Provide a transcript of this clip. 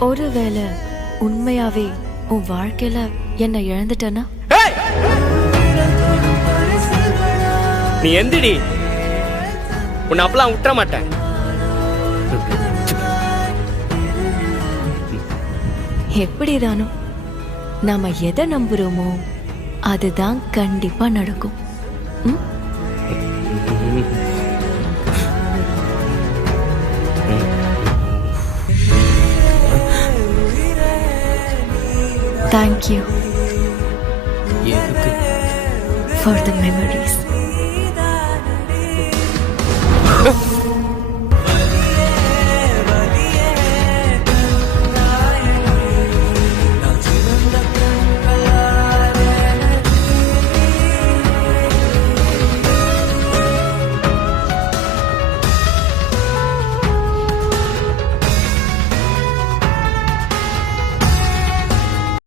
ஒருவேளை உண்மையாவே உன் வாழ்க்கையில என்ன இழந்துட்டனா? நீ எந்திடி, உன்னை அப்பெல்லாம் விட்டுற மாட்டேன். எப்படிதானோ நாம எதை நம்புறோமோ அதுதான் கண்டிப்பா நடக்கும். Thank you for the memories.